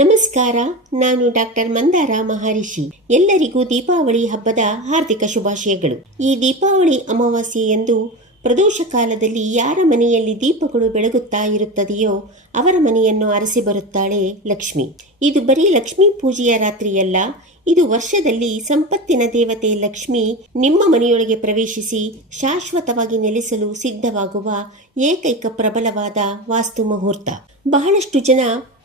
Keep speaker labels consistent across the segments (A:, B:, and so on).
A: ನಮಸ್ಕಾರ, ನಾನು ಡಾಕ್ಟರ್ ಮಂದಾರ ಮಹರ್ಷಿ. ಎಲ್ಲರಿಗೂ ದೀಪಾವಳಿ ಹಬ್ಬದ ಹಾರ್ದಿಕ ಶುಭಾಶಯಗಳು. ಈ ದೀಪಾವಳಿ ಅಮಾವಾಸ್ಯೆಯಂದು ಪ್ರದೋಷ ಕಾಲದಲ್ಲಿ ಯಾರ ಮನೆಯಲ್ಲಿ ದೀಪಗಳು ಬೆಳಗುತ್ತಾ ಇರುತ್ತದೆಯೋ ಅವರ ಮನೆಯನ್ನು ಅರಸಿ ಬರುತ್ತಾಳೆ ಲಕ್ಷ್ಮಿ. ಇದು ಬರೀ ಲಕ್ಷ್ಮೀ ಪೂಜೆಯ ರಾತ್ರಿಯಲ್ಲ, ಇದು ವರ್ಷದಲ್ಲಿ ಸಂಪತ್ತಿನ ದೇವತೆ ಲಕ್ಷ್ಮಿ ನಿಮ್ಮ ಮನೆಯೊಳಗೆ ಪ್ರವೇಶಿಸಿ ಶಾಶ್ವತವಾಗಿ ನೆಲೆಸಲು ಸಿದ್ಧವಾಗುವ ಏಕೈಕ ಪ್ರಬಲವಾದ ವಾಸ್ತು ಮುಹೂರ್ತ ಬಹಳಷ್ಟು ಜನ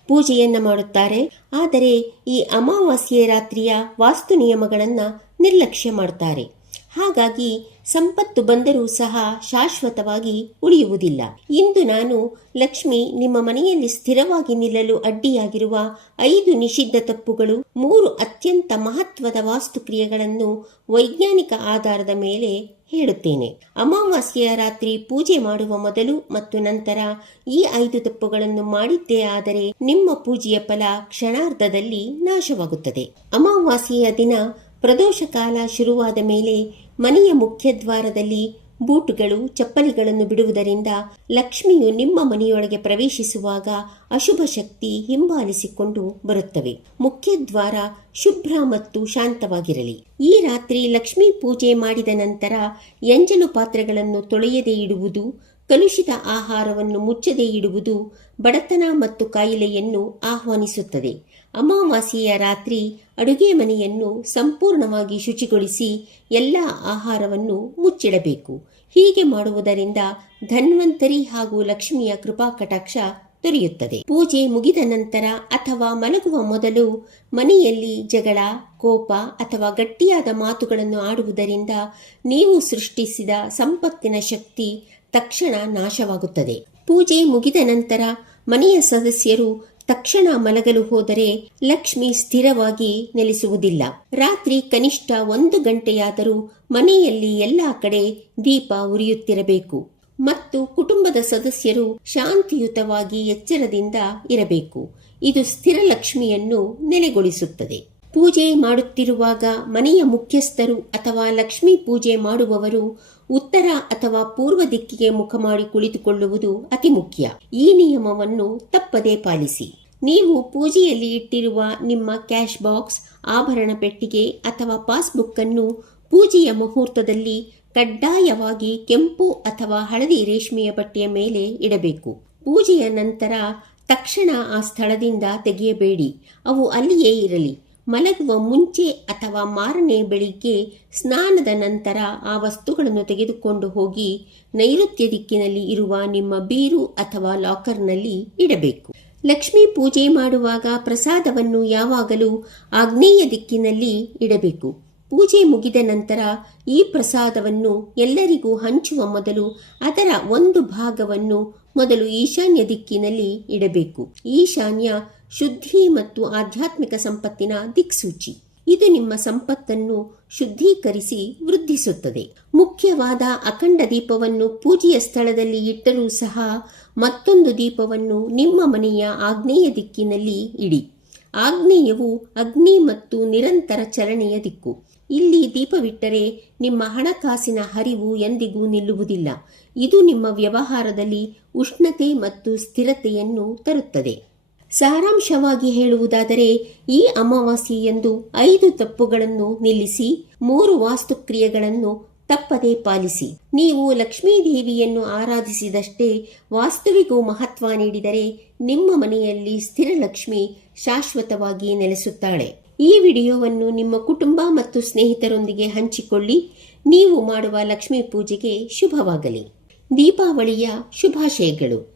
A: ಪೂಜೆಯನ್ನ ಮಾಡುತ್ತಾರೆ. ಆದರೆ ಈ ಅಮಾವಾಸ್ಯೆ ರಾತ್ರಿಯ ವಾಸ್ತು ನಿಯಮಗಳನ್ನು ನಿರ್ಲಕ್ಷ್ಯ ಮಾಡುತ್ತಾರೆ ಹಾಗಾಗಿ ಸಂಪತ್ತು ಬಂದರೂ ಸಹ ಶಾಶ್ವತವಾಗಿ ಉಳಿಯುವುದಿಲ್ಲ. ಇಂದು ನಾನು ಲಕ್ಷ್ಮಿ ನಿಮ್ಮ ಮನೆಯಲ್ಲಿ ಸ್ಥಿರವಾಗಿ ನಿಲ್ಲಲು ಅಡ್ಡಿಯಾಗಿರುವ ಐದು ನಿಷಿದ್ಧ ತಪ್ಪುಗಳು, ಮೂರು ಅತ್ಯಂತ ಮಹತ್ವದ ವಾಸ್ತುಕ್ರಿಯೆಗಳನ್ನು ವೈಜ್ಞಾನಿಕ ಆಧಾರದ ಮೇಲೆ ಹೇಳುತ್ತೇನೆ. ಅಮಾವಾಸ್ಯೆಯ ರಾತ್ರಿ ಪೂಜೆ ಮಾಡುವ ಮೊದಲು ಮತ್ತು ನಂತರ ಈ ಐದು ತಪ್ಪುಗಳನ್ನು ಮಾಡಿದ್ದೇ ಆದರೆ ನಿಮ್ಮ ಪೂಜೆಯ ಫಲ ಕ್ಷಣಾರ್ಧದಲ್ಲಿ ನಾಶವಾಗುತ್ತದೆ. ಅಮಾವಾಸ್ಯೆಯ ದಿನ ಪ್ರದೋಷ ಕಾಲ ಶುರುವಾದ ಮೇಲೆ ಮನೆಯ ಮುಖ್ಯದ್ವಾರದಲ್ಲಿ ಬೂಟುಗಳು, ಚಪ್ಪಲಿಗಳನ್ನು ಬಿಡುವುದರಿಂದ ಲಕ್ಷ್ಮಿಯು ನಿಮ್ಮ ಮನೆಯೊಳಗೆ ಪ್ರವೇಶಿಸುವಾಗ ಅಶುಭ ಶಕ್ತಿ ಹಿಂಬಾಲಿಸಿಕೊಂಡು ಬರುತ್ತವೆ. ಮುಖ್ಯದ್ವಾರ ಶುಭ್ರ ಮತ್ತು ಶಾಂತವಾಗಿರಲಿ. ಈ ರಾತ್ರಿ ಲಕ್ಷ್ಮೀ ಪೂಜೆ ಮಾಡಿದ ನಂತರ ಎಂಜಲು ಪಾತ್ರೆಗಳನ್ನು ತೊಳೆಯದೇ ಇಡುವುದು ಕಲುಷಿತ ಆಹಾರವನ್ನು ಮುಚ್ಚದೇ ಇಡುವುದು ಬಡತನ ಮತ್ತು ಕಾಯಿಲೆಯನ್ನು ಆಹ್ವಾನಿಸುತ್ತದೆ. ಅಮಾವಾಸ್ಯೆಯ ರಾತ್ರಿ ಅಡುಗೆ ಮನೆಯನ್ನು ಸಂಪೂರ್ಣವಾಗಿ ಶುಚಿಗೊಳಿಸಿ ಎಲ್ಲ ಆಹಾರವನ್ನು ಮುಚ್ಚಿಡಬೇಕು. ಹೀಗೆ ಮಾಡುವುದರಿಂದ ಧನ್ವಂತರಿ ಹಾಗೂ ಲಕ್ಷ್ಮಿಯ ಕೃಪಾ ಕಟಾಕ್ಷ ದೊರೆಯುತ್ತದೆ. ಪೂಜೆ ಮುಗಿದ ನಂತರ ಅಥವಾ ಮಲಗುವ ಮೊದಲು ಮನೆಯಲ್ಲಿ ಜಗಳ, ಕೋಪ ಅಥವಾ ಗಟ್ಟಿಯಾದ ಮಾತುಗಳನ್ನು ಆಡುವುದರಿಂದ ನೀವು ಸೃಷ್ಟಿಸಿದ ಸಂಪತ್ತಿನ ಶಕ್ತಿ ತಕ್ಷಣ ನಾಶವಾಗುತ್ತದೆ. ಪೂಜೆ ಮುಗಿದ ನಂತರ ಮನೆಯ ಸದಸ್ಯರು ತಕ್ಷಣ ಮಲಗಲು ಹೋದರೆ ಲಕ್ಷ್ಮಿ ಸ್ಥಿರವಾಗಿ ನೆಲೆಸುವುದಿಲ್ಲ. ರಾತ್ರಿ ಕನಿಷ್ಠ ಒಂದು ಗಂಟೆಯಾದರೂ ಮನೆಯಲ್ಲಿ ಎಲ್ಲಾ ಕಡೆ ದೀಪ ಉರಿಯುತ್ತಿರಬೇಕು. ಮತ್ತು ಕುಟುಂಬದ ಸದಸ್ಯರು ಶಾಂತಿಯುತವಾಗಿ ಎಚ್ಚರದಿಂದ ಇರಬೇಕು. ಇದು ಸ್ಥಿರ ಲಕ್ಷ್ಮಿಯನ್ನು ನೆಲೆಗೊಳಿಸುತ್ತದೆ. ಪೂಜೆ ಮಾಡುತ್ತಿರುವಾಗ ಮನೆಯ ಮುಖ್ಯಸ್ಥರು ಅಥವಾ ಲಕ್ಷ್ಮೀ ಪೂಜೆ ಮಾಡುವವರು ಉತ್ತರ ಅಥವಾ ಪೂರ್ವ ದಿಕ್ಕಿಗೆ ಮುಖ ಮಾಡಿ ಕುಳಿತುಕೊಳ್ಳುವುದು ಅತಿ ಮುಖ್ಯ. ಈ ನಿಯಮವನ್ನು ತಪ್ಪದೇ ಪಾಲಿಸಿ. ನೀವು ಪೂಜೆಯಲ್ಲಿ ಇಟ್ಟಿರುವ ನಿಮ್ಮ ಕ್ಯಾಶ್ ಬಾಕ್ಸ್, ಆಭರಣ ಪೆಟ್ಟಿಗೆ ಅಥವಾ ಪಾಸ್ಬುಕ್ ಅನ್ನು ಪೂಜೆಯ ಮುಹೂರ್ತದಲ್ಲಿ ಕಡ್ಡಾಯವಾಗಿ ಕೆಂಪು ಅಥವಾ ಹಳದಿ ರೇಷ್ಮೆಯ ಬಟ್ಟೆಯ ಮೇಲೆ ಇಡಬೇಕು. ಪೂಜೆಯ ನಂತರ ತಕ್ಷಣ ಆ ಸ್ಥಳದಿಂದ ತೆಗೆಯಬೇಡಿ. ಅವು ಅಲ್ಲಿಯೇ ಇರಲಿ. ಮಲಗುವ ಮುಂಚೆ ಅಥವಾ ಮಾರನೇ ಬೆಳಿಗ್ಗೆ ಸ್ನಾನದ ನಂತರ ಆ ವಸ್ತುಗಳನ್ನು ತೆಗೆದುಕೊಂಡು ಹೋಗಿ ನೈಋತ್ಯ ದಿಕ್ಕಿನಲ್ಲಿ ಇರುವ ನಿಮ್ಮ ಬೀರು ಅಥವಾ ಲಾಕರ್ನಲ್ಲಿ ಇಡಬೇಕು. ಲಕ್ಷ್ಮೀ ಪೂಜೆ ಮಾಡುವಾಗ ಪ್ರಸಾದವನ್ನು ಯಾವಾಗಲೂ ಆಗ್ನೇಯ ದಿಕ್ಕಿನಲ್ಲಿ ಇಡಬೇಕು. ಪೂಜೆ ಮುಗಿದ ನಂತರ ಈ ಪ್ರಸಾದವನ್ನು ಎಲ್ಲರಿಗೂ ಹಂಚುವ ಮೊದಲು ಅದರ ಒಂದು ಭಾಗವನ್ನು ಮೊದಲು ಈಶಾನ್ಯ ದಿಕ್ಕಿನಲ್ಲಿ ಇಡಬೇಕು. ಈಶಾನ್ಯ ಶುದ್ಧಿ ಮತ್ತು ಆಧ್ಯಾತ್ಮಿಕ ಸಂಪತ್ತಿನ ದಿಕ್ಸೂಚಿ. ಇದು ನಿಮ್ಮ ಸಂಪತ್ತನ್ನು ಶುದ್ಧೀಕರಿಸಿ ವೃದ್ಧಿಸುತ್ತದೆ. ಮುಖ್ಯವಾದ ಅಖಂಡ ದೀಪವನ್ನು ಪೂಜೆಯ ಸ್ಥಳದಲ್ಲಿ ಇಟ್ಟರೂ ಸಹ ಮತ್ತೊಂದು ದೀಪವನ್ನು ನಿಮ್ಮ ಮನೆಯ ಆಗ್ನೇಯ ದಿಕ್ಕಿನಲ್ಲಿ ಇಡಿ. ಆಗ್ನೇಯವು ಅಗ್ನಿ ಮತ್ತು ನಿರಂತರ ಚಲನೆಯ ದಿಕ್ಕು. ಇಲ್ಲಿ ದೀಪವಿಟ್ಟರೆ ನಿಮ್ಮ ಹಣಕಾಸಿನ ಹರಿವು ಎಂದಿಗೂ ನಿಲ್ಲುವುದಿಲ್ಲ. ಇದು ನಿಮ್ಮ ವ್ಯವಹಾರದಲ್ಲಿ ಉಷ್ಣತೆ ಮತ್ತು ಸ್ಥಿರತೆಯನ್ನು ತರುತ್ತದೆ. ಸಾರಾಂಶವಾಗಿ ಹೇಳುವುದಾದರೆ, ಈ ಅಮಾವಾಸ್ಯೆಯಂದು ಐದು ತಪ್ಪುಗಳನ್ನು ನಿಲ್ಲಿಸಿ, ಮೂರು ವಾಸ್ತುಕ್ರಿಯೆಗಳನ್ನು ತಪ್ಪದೇ ಪಾಲಿಸಿ. ನೀವು ಲಕ್ಷ್ಮೀದೇವಿಯನ್ನು ಆರಾಧಿಸಿದಷ್ಟೇ ವಾಸ್ತುವಿಗೂ ಮಹತ್ವ ನೀಡಿದರೆ, ನಿಮ್ಮ ಮನೆಯಲ್ಲಿ ಸ್ಥಿರ ಲಕ್ಷ್ಮಿ ಶಾಶ್ವತವಾಗಿ ನೆಲೆಸುತ್ತಾಳೆ. ಈ ವಿಡಿಯೋವನ್ನು ನಿಮ್ಮ ಕುಟುಂಬ ಮತ್ತು ಸ್ನೇಹಿತರೊಂದಿಗೆ ಹಂಚಿಕೊಳ್ಳಿ. ನೀವು ಮಾಡುವ ಲಕ್ಷ್ಮೀ ಪೂಜೆಗೆ ಶುಭವಾಗಲಿ. ದೀಪಾವಳಿಯ ಶುಭಾಶಯಗಳು.